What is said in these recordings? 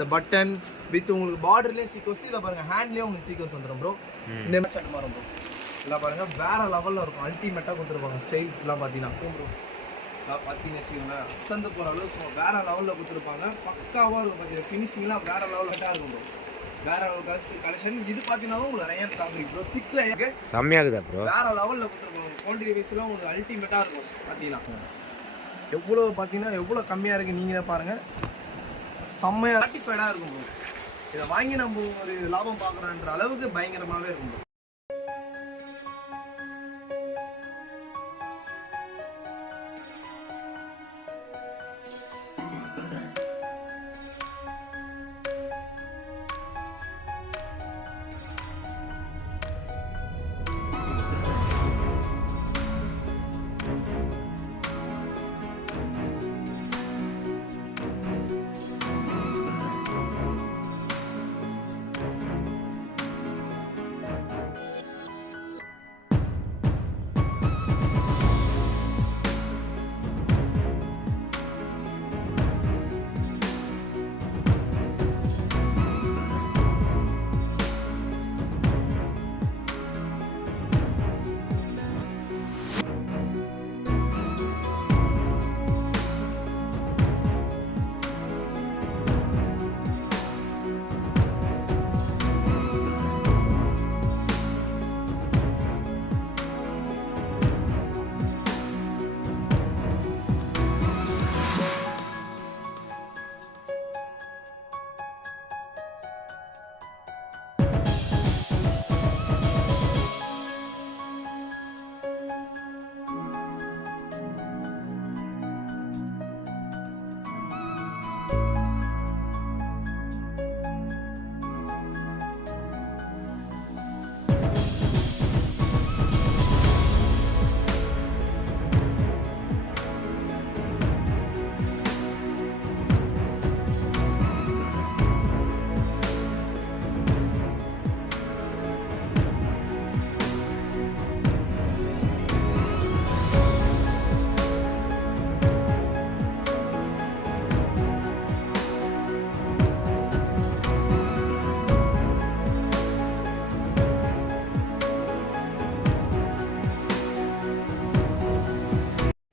The button with உங்களுக்கு பார்டர்லயே sequence இத பாருங்க ஹேண்ட்லயே உங்களுக்கு சீக்வன்ஸ் வந்துரும் bro. இந்த மாதிரி சட் மாறும் bro. இதெல்லாம் பாருங்க வேற லெவல்ல இருக்கும். அல்டிமேட்டா கொடுத்திருப்பாங்க ஸ்டைல்ஸ்லாம் பாத்தீங்கன்னா bro. நான் பாத்தீங்கன்னா வெச்சீங்களா அசந்து போற அளவுக்கு வேற லெவல்ல கொடுத்திருப்பாங்க. பக்காவா இருக்கும் பாத்தீங்க ஃபினிஷிங்லாம் வேற லெவல்ல இருக்கும் bro. வேற லெவல் கலெக்ஷன் இது பாத்தீங்கன்னா உங்களுக்கு ரயன் ஃபேப்ரிக் bro. திக் ரயன் செம்மையா இருக்குதா bro. வேற லெவல்ல கொடுத்திருப்பாங்க. குவாண்டிட்டி வைஸ்லாம் உங்களுக்கு அல்டிமேட்டா இருக்கும் பாத்தீங்கன்னா. எவ்வளவு பாத்தீங்கன்னா எவ்வளவு கம்மியா இருக்கு நீங்களே பாருங்க. செம்மையா சாட்டிஸ்ஃபைடா இருக்கும் bro. இத வாங்கி நம்ம ஒரு லாபம் பார்க்கறன்ற அளவுக்கு பயங்கரமாவே இருக்கும் bro.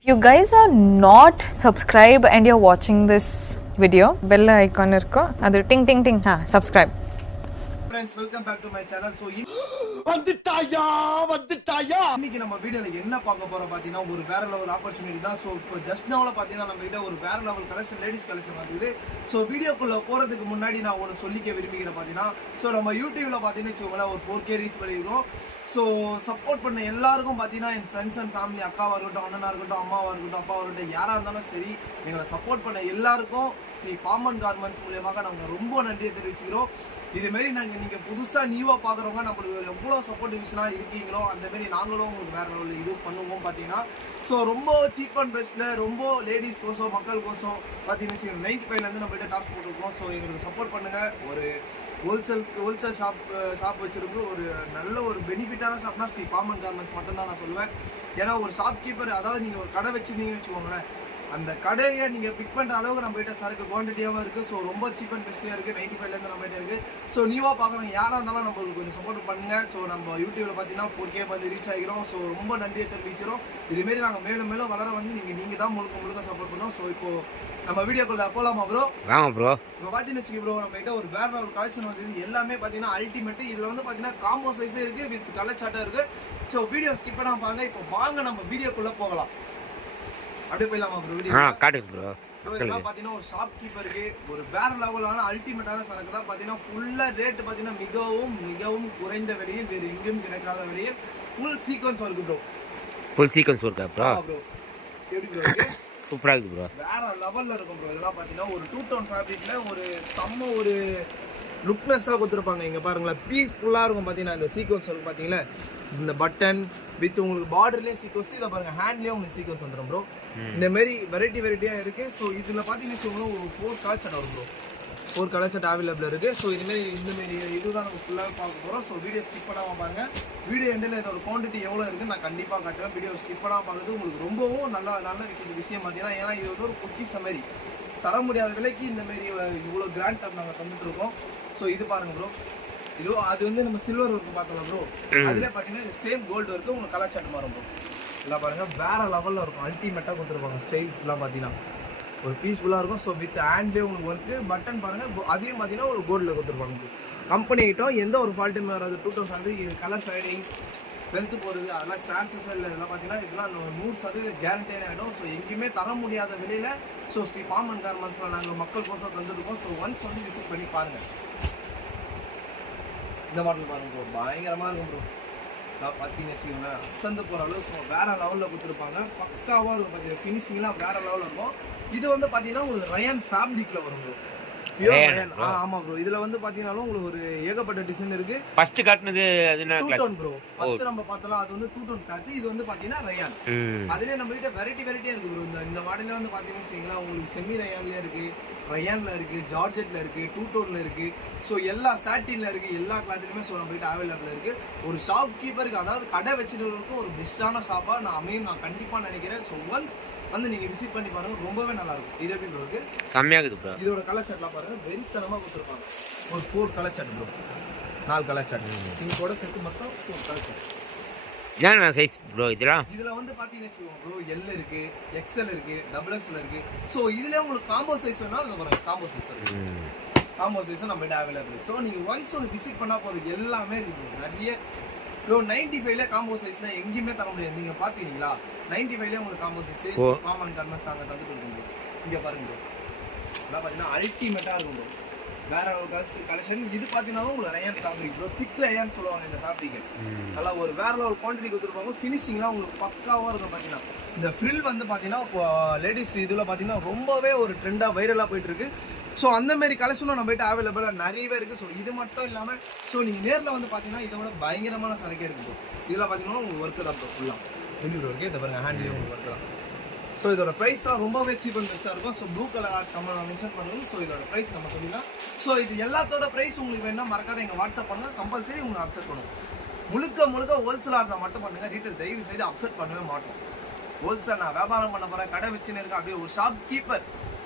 You guys are not subscribed and you're watching this video, bell icon irko adu ting ting ting subscribe. Friends, welcome back to my channel. So இன்னைக்கு நம்ம வீடியோல என்ன பார்க்க போறோம் பாத்தீங்கன்னா ஒரு வேற லெவல் ஆப்பர்ச்சுனிட்டி தான். சோ இப்போ ஜஸ்ட் நவுல பாத்தீங்கன்னா நம்ம கிட்ட ஒரு வேற லெவல் கலெக்ஷன் லேடிஸ் கலெக்ஷன் வந்தது. சோ வீடியோக்குள்ள போறதுக்கு முன்னாடி நான் ஒன்னு சொல்லிக்க விரும்புகிறேன் பாத்தீங்கன்னா சோ நம்ம யூடியூப்ல பாத்தீங்கன்னா வெச்சுக்கோங்களேன் ஒரு 4K ரீச் பண்ணிருக்கோம். ஸோ சப்போர்ட் பண்ண எல்லாருக்கும் பார்த்தீங்கன்னா என் ஃப்ரெண்ட்ஸ் அண்ட் ஃபேமிலி அக்காவாக இருக்கட்டும், அண்ணனாக இருக்கட்டும், அம்மாவாக இருக்கட்டும், அப்பாவாக இருக்கட்டும், யாராக இருந்தாலும் சரி எங்களை சப்போர்ட் பண்ண எல்லாருக்கும் ஸ்ரீ பாமன் கார்மெண்ட்ஸ் மூலியமாக நாங்கள் ரொம்ப நன்றியை தெரிவிச்சுக்கிறோம். இதுமாரி நாங்கள் நீங்கள் புதுசாக நியூவாக பார்க்குறவங்க நம்மளுக்கு எவ்வளோ சப்போர்ட்டிவ்ஸ்லாம் இருக்கீங்களோ அந்தமாரி நாங்களும் உங்களுக்கு வேறு லெவலில் இது பண்ணுவோம் பார்த்தீங்கன்னா. ஸோ ரொம்ப சீப் அண்ட் பெஸ்ட்டில் ரொம்ப லேடிஸ் கோசம் மக்கள் கோசம் பார்த்தீங்கன்னா 95லேருந்து நம்மகிட்ட டாப் போட்டிருக்கோம். ஸோ எங்களுக்கு சப்போர்ட் பண்ணுங்கள். ஒரு ஹோல்சேல் ஷாப் வச்சிருக்கு ஒரு நல்ல ஒரு பெனிஃபிட்டான ஷாப்னா ஸ்ரீ பாமன் கார்மெண்ட்ஸ் மட்டும்தான் நான் சொல்லுவேன். ஏன்னா ஒரு ஷாப்கீப்பர் அதாவது நீங்கள் ஒரு கடை வச்சுருந்தீங்கன்னு வச்சுக்கோங்களேன், அந்த கடையை நீங்கள் பிக் பண்ணுற அளவுக்கு நம்ம கிட்ட சரக்கு குவான்டிட்டியாகவும் இருக்குது. ஸோ ரொம்ப சீப் அண்ட் பெஸ்ட்லியாக இருக்குது. 95லேருந்து நம்ம கிட்ட இருக்குது. ஸோ நியூவாக பார்க்குறவங்க யாராக இருந்தாலும் நம்மளுக்கு கொஞ்சம் சப்போர்ட் பண்ணுங்கள். ஸோ நம்ம யூடியூப்பில் பார்த்தீங்கன்னா 4K வந்து ரீச் ஆகிக்கிறோம். ஸோ ரொம்ப நன்றியை தெரிவிக்கிறோம். இதுமாரி நாங்கள் மேலும் மேலும் வளர வந்து நீங்கள் தான் முழுக்க சப்போர்ட் பண்ணோம். ஸோ இப்போது நம்ம வீடியோக்குள்ள போலாமா ப்ரோ? வாங்க ப்ரோ. இப்போ பார்த்தீங்கன்னு வச்சுக்கி ப்ரோ நம்ம கிட்ட ஒரு வேற ஒரு கலெக்ஷன் வந்து எல்லாமே பார்த்தீங்கன்னா அல்டிமேட். இதில் வந்து பார்த்தீங்கன்னா காம்போ சைஸே இருக்குது, வித் கலர் சார்ட்டாக இருக்குது. ஸோ வீடியோ ஸ்கிப் பண்ணாம பாருங்க. இப்போ வாங்க நம்ம வீடியோக்குள்ளே போகலாம். அப்படியே போயிடலாமா ப்ரோ? வீடியோ காட்டுங்க ப்ரோ. இதெல்லாம் பார்த்தீங்கன்னா ஒரு ஷாப் கீப்பருக்கு ஒரு வேற லெவலான அல்டிமேட்டான சரக்கு தான். பார்த்தீங்கன்னா ஃபுல்லாக ரேட்டு பார்த்தீங்கன்னா மிகவும் குறைந்த விலையில் வேறு எங்கேயும் கிடைக்காத விலையில் full sequence work bro. Full sequence ஒர்க்கா ப்ரோ? எப்படி ப்ரோ? சூப்பரா இருக்கு ப்ரோ. வேற லெவல்ல இருக்கும் ப்ரோ. இதெல்லாம் பாத்தீங்கன்னா ஒரு 2 டோன் ஃபேப்ரிக்ல ஒரு செம்ம ஒரு லுக்னஸா கொடுத்துருப்பாங்க. இங்க பாருங்களேன் பீஸ்ஃபுல்லா இருக்கும். பாத்தீங்கன்னா இந்த சீக்வன்ஸ் இருக்கு பாத்தீங்களா, இந்த பட்டன் வித் உங்களுக்கு பார்டர்லயே சீக்வன்ஸ். இதை பாருங்க ஹேண்ட்லயே உங்களுக்கு சீக்வன்ஸ் வந்துடும் ப்ரோ. இந்த மாதிரி வெரைட்டியா இருக்கு. ஸோ இதுல பாத்தீங்கன்னா ஒரு 4 கலர் செட் வரும் ப்ரோ. 4 கலர் செட் அவைலபிள் இருக்குது. ஸோ இதுமாரி இதுதான் நம்ம ஃபுல்லாக பார்க்க போகிறோம். ஸோ வீடியோ ஸ்கிப் பண்ணாமல் பாருங்கள். வீடியோ எண்டில் இதோட குவான்டிட்டி எவ்வளோ இருக்குன்னு நான் கண்டிப்பாக காட்டுவேன். வீடியோ ஸ்கிப் பண்ணாமல் பார்க்குறது உங்களுக்கு ரொம்பவும் நல்ல விஷயம் பார்த்தீங்கன்னா. ஏன்னா இது வந்து ஒரு பொக்கிஷம் மாதிரி தர முடியாத விலைக்கு இந்த மாதிரி இவ்வளோ கிராண்ட் டாப் நாங்கள் தந்துட்டு இருக்கோம். ஸோ இது பாருங்க ப்ரோ, இது அது வந்து நம்ம சில்வர் ஒர்க்கு பார்த்தலாம் ப்ரோ. அதில் பார்த்தீங்கன்னா இது சேம் கோல்டு ஒர்க்கு உங்களுக்கு கலர் சாட் மாறும் ப்ரோ. இதெல்லாம் பாருங்க வேற லெவலில் இருக்கும், அல்டிமேட்டாக கொடுத்துருப்பாங்க. ஸ்டைல்ஸ்லாம் பார்த்தீங்கன்னா ஒரு பீஸ்ஃபுல்லாக இருக்கும். ஸோ வித் ஹேண்ட்லேயே உங்களுக்கு ஒர்க்கு, பட்டன் பாருங்கள், அதையும் பார்த்தீங்கன்னா ஒரு கோல்டில் கொடுத்துருப்பாங்க. கம்பெனி ஐட்டம் எந்த ஒரு ஃபால்ட்டுமே வராது. 2000 கலர் ஃபேடிங் வெல்த்து போகிறது அதெல்லாம் சான்சஸ் இல்லை. இதெல்லாம் பார்த்தீங்கன்னா இதெல்லாம் 100% கேரண்டியான ஐட்டம். ஸோ எங்கேயுமே தர முடியாத விலையில் ஸோ ஸ்ரீ பாமன் கார்மெண்ட்ஸில் நாங்கள் மக்கள் கோசம் தந்துருக்கோம். ஸோ ஒன்ஸ் வந்து விசிட் பண்ணி பாருங்கள். இந்த மாடல் பாருங்க ப்ரோ, பயங்கரமாக இருக்கும் ப்ரோ. நான் பார்த்தீங்கன்னு வச்சுக்கோங்க, அசந்து போகிற அளவு ஸோ வேறு லெவலில் கொடுத்துருப்பாங்க. பக்காவாக இருக்கும் பார்த்தீங்கன்னா, ஃபினிஷிங்லாம் வேறு லெவலில் இருக்கும். இது வந்து பார்த்தீங்கன்னா உங்களுக்கு ரயான் ஃபேப்ரிக்கில் வரும் ப்ரோ. ஆமா ப்ரோ, இதுல வந்து பாத்தீங்கன்னாலும் உங்களுக்கு ஒரு ஏகப்பட்ட டிசைன் இருக்கு. ஃபர்ஸ்ட் காட்டுனது அதுனா 2 டோன் ப்ரோ. ஃபர்ஸ்ட் நம்ம பார்த்தலாம் அது வந்து 2 டோன் காட்டு. இது வந்து பாத்தீங்கன்னா ரயான். அதுலயே நம்ம கிட்ட வெரைட்டியா இருக்கு ப்ரோ. இந்த மாடல்ல வந்து பாத்தீங்கன்னா வச்சுங்களா, உங்களுக்கு செமி ரயான்ல இருக்கு, ரயான்ல இருக்கு, ஜார்ஜெட்ல இருக்கு, 2 டோன்ல இருக்கு. ஸோ எல்லா சாட்டின்ல இருக்கு, எல்லா கிளாத்லயுமே ஸோ நம்ம கிட்ட அவைலபிள் இருக்கு. ஒரு ஷாப் கீப்பருக்கு, அதாவது கடை வச்சுருக்கிறதுக்கு ஒரு பெஸ்ட்டான ஷாப்பா நான் கண்டிப்பா நினைக்கிறேன். ஸோ ஒன்ஸ் வந்து நீங்க விசிட் பண்ணி பாருங்க, ரொம்பவே நல்லா இருக்கும். இது எப்படி ப்ரோ இருக்கு? செம்மையா இருக்குது ப்ரோ. இதோட கலர் சாட்லாம் பாருங்க, வெறித்தனமா கொடுத்துருப்பாங்க. ஒரு 4 colour chart bro, 4 colour chart. இதோட சேர்த்து மொத்தம் 4 கலர் சாட். என்ன சைஸ் ப்ரோ இதெல்லாம்? இதுல வந்து பாத்தீங்கன்னு வச்சுக்கோங்க ப்ரோ, எல் இருக்கு, எக்ஸ்எல் இருக்கு, டபுள் எக்ஸ்எல் இருக்கு. ஸோ இதுல உங்களுக்கு காம்போ சைஸ் வேணாலும் அதை பாருங்க, காம்போ சைஸ் இருக்கு. காம்போ சைஸும் நம்ம கிட்ட அவைலபிள். ஸோ நீங்க ஒன்ஸ் வந்து விசிட் பண்ணா போதும், எல்லாமே இருக்கு. நிறைய ப்ரோ 95ல காம்போ சைஸ்ல எங்கேயுமே தர முடியாது. நீங்க பாத்தீங்களா 95ல உங்களுக்கு காம்போ சைஸ் காமன் கார்மெண்ட்ஸ் நாங்க தந்துட்டு இருக்கோம். இங்க பாருங்க ப்ரோ, இதெல்லாம் பாத்தீங்கன்னா அல்டிமேட்டா இருக்கும் ப்ரோ. வேற ஒரு கலெக்ஷன். இது பாத்தீங்கன்னா உங்களுக்கு ரயான் ஃபேப்ரிக் ப்ரோ, திக் ரயான் சொல்லுவாங்க இந்த ஃபேப்ரிக். நல்லா ஒரு வேற ஒரு குவான்டிட்டி கொடுத்துருப்பாங்க. ஃபினிஷிங்லாம் உங்களுக்கு பக்காவா இருக்கும். பாத்தீங்கன்னா இந்த ஃப்ரில் வந்து பாத்தீங்கன்னா இப்போ லேடிஸ் இதுல பாத்தீங்கன்னா ரொம்பவே ஒரு ட்ரெண்டா வைரலா போயிட்டு இருக்கு. ஸோ அந்த மாதிரி கலெக்ஷனும் நம்ம கிட்ட அவைலபிளாக நிறையவே இருக்குது. ஸோ இது மட்டும் இல்லாமல் ஸோ நீங்கள் நேரில் வந்து பார்த்தீங்கன்னா இதை விட பயங்கரமான சரக்கே இருக்குது. இதில் பார்த்தீங்கன்னா உங்களுக்கு ஒர்க்கு தான் ஃபுல்லாக வெளியூர் ஒர்க்கு. இதை பாருங்கள், ஹேண்ட்லேயும் உங்களுக்கு ஒர்க்கு தான். ஸோ இதோட ப்ரைஸ்லாம் ரொம்பவே சீப் அண்ட் பெஸ்ட்டாக இருக்கும். ஸோ ப்ளூ கலர் ஆர்ட் நம்ம மென்ஷன் பண்ணுவோம். ஸோ இதோட ப்ரைஸ் நம்ம சொல்லிடலாம். ஸோ இது எல்லாத்தோட ப்ரைஸ் உங்களுக்கு வேணால் மறக்காத எங்கள் வாட்ஸ்அப் பண்ணுங்கள், கம்பல்சரி உங்களுக்கு அப்செட் பண்ணுவோம். முழுக்க ஹோல்சேலாக இருந்தால் மட்டும் பண்ணுங்கள், ரீட்டைல் தயவு செய்து அப்செட் பண்ணவே மாட்டோம். ஹோல்சேல் நான் வியாபாரம் பண்ண போகிறேன், கடை வச்சுன்னு இருக்கேன், அப்படியே ஒரு ஷாப் கீப்பர்,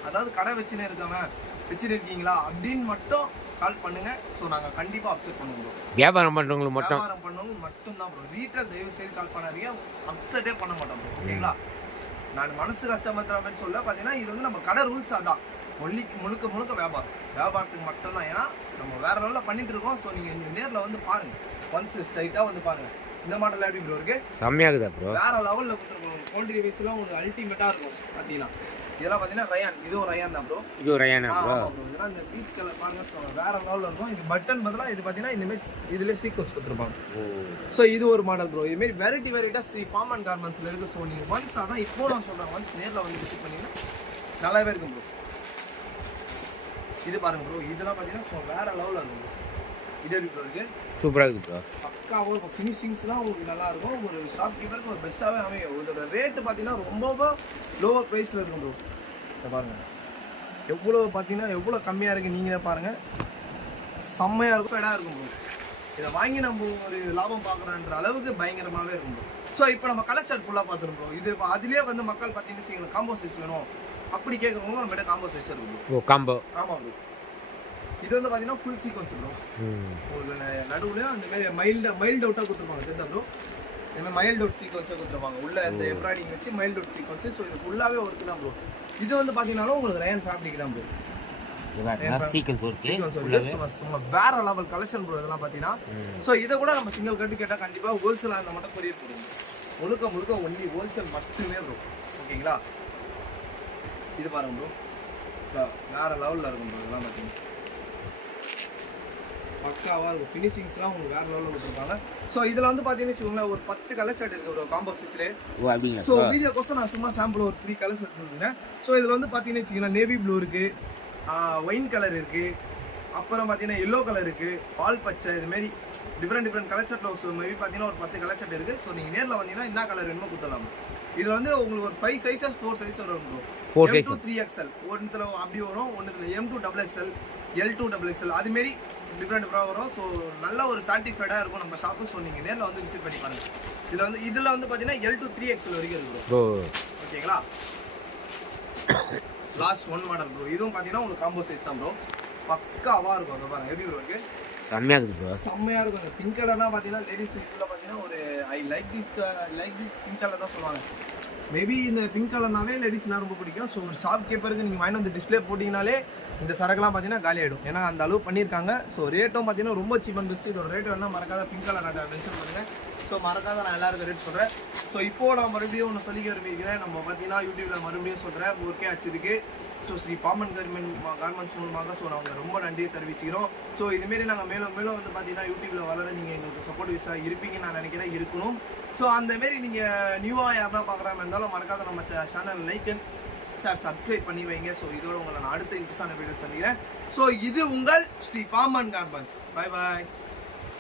அதாவது கடை வச்சுன்னு இருக்கவன் வச்சுருக்கீங்களா அப்படின்னு மட்டும் கால் பண்ணுங்க. ஸோ நாங்கள் கண்டிப்பாக அப்செட் பண்ணுவோம். வியாபாரம் பண்ணுறவங்களுக்கு மட்டும், வியாபாரம் பண்ணவங்க மட்டும்தான் ப்ரோ. ரீட்டைல் தயவு செய்து கால் பண்ணாதீங்க, அப்செட்டே பண்ண மாட்டோம் ப்ரோ. ஓகேங்களா? நான் மனசு கஷ்டப்படுற மாதிரி சொல்ல பார்த்தீங்கன்னா இது வந்து நம்ம கடை ரூல்ஸ் அதான். முழுக்க வியாபாரத்துக்கு மட்டும்தான். ஏன்னா நம்ம வேற லெவலில் பண்ணிட்டு இருக்கோம். ஸோ நீங்கள் நேரில் வந்து பாருங்க, ஒன்ஸ் ஸ்ட்ரைட்டாக வந்து பாருங்க. இந்த மாடல் எப்படி ப்ரோ இருக்கு? செம்மையாகுதா ப்ரோ? வேற லெவலில் கொடுத்துருக்கோம். குவான்டிட்டி வைஸ்லாம் உங்களுக்கு அல்டிமேட்டாக இருக்கும். பார்த்தீங்கன்னா இதெல்லாம் பார்த்தீங்கன்னா ரயான், இதுவும் ரயான் தான் ப்ரோ. இதுவும் ரயானா ப்ரோ? இதெல்லாம் இந்த பீச் கலர் பாருங்க, வேற லெவலில் இருக்கும். இது பட்டன் பதிலாக இது பார்த்தீங்கன்னா இந்த மாதிரி இதுல சீக்வன்ஸ் கொடுத்துருப்பாங்க. ஸோ இது ஒரு மாடல் ப்ரோ. இதுமாரி வெரைட்டியாக ஸ்ரீ பாமன் கார்மெண்ட்ஸில் இருக்குது. ஸோ நீங்கள் ஒன்ஸ் அதான் இப்போ நான் சொல்கிறேன், ஒன்ஸ் நேரில் வந்து விசிட் பண்ணிங்கன்னா நல்லாவே இருக்கும் ப்ரோ. இது பாருங்க ப்ரோ, இதெல்லாம் பார்த்தீங்கன்னா வேற லெவலில் இருக்கும் ப்ரோ. இது எப்படி ப்ரோ இருக்கு? சூப்பராக இருக்குது ப்ரோ. பக்காவாக இருக்கும். ஃபினிஷிங்ஸ்லாம் உங்களுக்கு நல்லா இருக்கும். ஒரு ஷாப் கீப்பருக்கு ஒரு பெஸ்ட்டாகவே அமையும். இதோட ரேட்டு பார்த்தீங்கன்னா ரொம்ப லோவர் ப்ரைஸில் இருக்கும் ப்ரோ. இதை பாருங்கள் எவ்வளோ பார்த்தீங்கன்னா எவ்வளோ கம்மியாக இருக்குது. நீங்களே பாருங்கள், செம்மையாக இருக்கும், இடம் இருக்கும் ப்ரோ. இதை வாங்கி நம்ம ஒரு லாபம் பார்க்குறோன்ற அளவுக்கு பயங்கரமாகவே இருக்கும் ப்ரோ. ஸோ இப்போ நம்ம கலர் சார்ட் ஃபுல்லாக பார்த்துருக்கோம் ப்ரோ. இது இப்போ அதிலே வந்து மக்கள் பார்த்தீங்கன்னா செய்யணும், காம்போ சைஸ் வேணும் அப்படி கேட்குறவங்க நம்ம கிட்ட காம்போ சைஸ் இருக்கும் ப்ரோ. காம்போ? ஆமாம் ப்ரோ. இது வந்து பார்த்தீங்கன்னா ஃபுல் சீக்வன்ஸ் ப்ரோ. உங்களுக்கு நடுவில் அந்த மாதிரி மைல்டு அவுட்டாக கொடுத்துருப்பாங்க. தெரிஞ்சா ப்ரோ, இதுமாதிரி மைல்டு அவுட் சீக்வன்ஸாக கொடுத்துருப்பாங்க. உள்ள இந்த எம்ப்ராய்டிங் வச்சு மைல்டு அவுட் சீக்வன்ஸு. ஸோ இது ஃபுல்லாகவே ஒர்க்கு தான் ப்ரோ. இது வந்து பார்த்தீங்கன்னாலும் உங்களுக்கு ரயான் ஃபேப்ரிக் தான் ப்ரோ. சும்மா வேற லெவல் கலெக்ஷன் ப்ரோ இதெல்லாம் பார்த்தீங்கன்னா. ஸோ இதை கூட நம்ம சிங்கிள் கட்டு கேட்டால் கண்டிப்பாக ஹோல்சேலாக இருந்தால் மட்டும் கொரியர் போடுவோம். முழுக்க ஒன்லி ஹோல்சேல் மட்டுமே ப்ரோ. ஓகேங்களா? இது பாருங்க ப்ரோ, வேற லெவலில் இருக்கும் ப்ரோ. இதெல்லாம் பார்த்தீங்கன்னா பக்காவாக இருக்கும். ஃபினிஷிங்ஸ்லாம் உங்களுக்கு வேற லெவலில் கொடுத்துருப்பாங்க. ஸோ இதில் வந்து பார்த்தீங்கன்னு வச்சுக்கோங்களேன், ஒரு 10 கலர் சார்ட் இருக்குது ப்ரோ காம்போ சைஸ்லே. ஸோ வீடியோ கோசம் நான் சும்மா சாம்பிள் ஒரு 3 கலர்ஸ் எடுத்துருக்கேன். ஸோ இதில் வந்து பார்த்தீங்கன்னு வச்சுக்கோங்களேன், நேவி ப்ளூ இருக்குது, ஒயின் கலர் இருக்குது, அப்புறம் பார்த்தீங்கன்னா எல்லோ கலர் இருக்குது, பால் பச்சை, இதுமாரி டிஃப்ரெண்ட் கலர் சார்ட்டில். ஸோ மேபி பார்த்தீங்கன்னா ஒரு 10 கலர் சார்ட் இருக்குது. ஸோ நீங்கள் நேரில் வந்தீங்கன்னா என்ன கலர் வேணுமோ கொடுத்துடலாம். இதில் வந்து உங்களுக்கு ஒரு 5 சைஸஸ் 4 சைஸ் வரும் ப்ரோ. M2 3XL ஒன்றுல அப்படி வரும், ஒன்றுல M2 XXL, L2 XXL அதுமாரி டிஃப்ரெண்ட் வரும். ஸோ நல்ல ஒரு சாட்டிஸ்ஃபைடாக இருக்கும் நம்ம ஷாப்பு. ஸோ நீங்கள் நேரில் வந்து விசிட் பண்ணி பாருங்கள். இதில் வந்து பார்த்தீங்கன்னா L2 3XL வரைக்கும் இருக்கு ப்ரோ. ஓகேங்களா? Last 1 model bro. இதுவும் பார்த்தீங்கன்னா உங்களுக்கு காம்போ சைஸ் தான் ப்ரோ. பக்காவாக இருக்கும். அந்த பாருங்க எப்படி ப்ரோ இருக்கு, செம்மையாக இருக்குது ப்ரோ. செம்மையாக இருக்கும். அந்த பிங்க் கலர்லாம் பார்த்தீங்கன்னா லேடிஸ் இதில் பார்த்தீங்கன்னா ஒரு I like this pink colour தான் சொல்லுவாங்க. மேபி இந்த பிங்க் கலர்னாவே லேடிஸ்னால் ரொம்ப பிடிக்கும். ஸோ ஒரு ஷாப் கீப்பருக்கு நீங்கள் வாங்கி வந்து டிஸ்பிளே போட்டிங்கனாலே இந்த சரக்குலாம் பார்த்தீங்கன்னா காலி ஆகிடும். ஏன்னா அந்த அளவு பண்ணியிருக்காங்க. ஸோ ரேட்டும் பார்த்தீங்கன்னா ரொம்ப சீப் அண்ட் பெஸ்ட். இதோட ரேட் வேணால் மறக்காத பிங்க் கலர் மென்ஷன் பண்ணுங்கள். ஸோ மறக்காத நான் எல்லாருக்கும் ரேட் சொல்கிறேன். ஸோ இப்போது நான் மறுபடியும் ஒன்று சொல்லிக்க விரும்பிக்கிறேன். நம்ம பார்த்தீங்கன்னா யூடியூப்பில் மறுபடியும் சொல்கிறேன், okay ஆச்சுருக்கு. So Sri Pamban garments மூலமாக ஸோ நாங்கள் ரொம்ப நன்றியை தெரிவிச்சுக்கிறோம். ஸோ இதுமாரி நாங்கள் மேலும் மேலும் வந்து பார்த்தீங்கன்னா யூடியூப்பில் வளர நீங்கள் எங்களுக்கு சப்போர்ட்டிவ்ஸாக இருப்பீங்கன்னு நான் நினைக்கிறேன், இருக்கணும். ஸோ அந்தமாரி நீங்கள் நியூவாக யாருன்னா பார்க்குறாங்க இருந்தாலும் மறக்காத நம்ம சேனல் லைக் அண்ட் சப்ஸ்கிரைப் பண்ணி வைங்க. ஸோ இதோட உங்களை நான் அடுத்த இன்ட்ரெஸ்டான வீடியோ சந்திக்கிறேன். ஸோ இது உங்கள் Sri Pamban garments. Bye bye.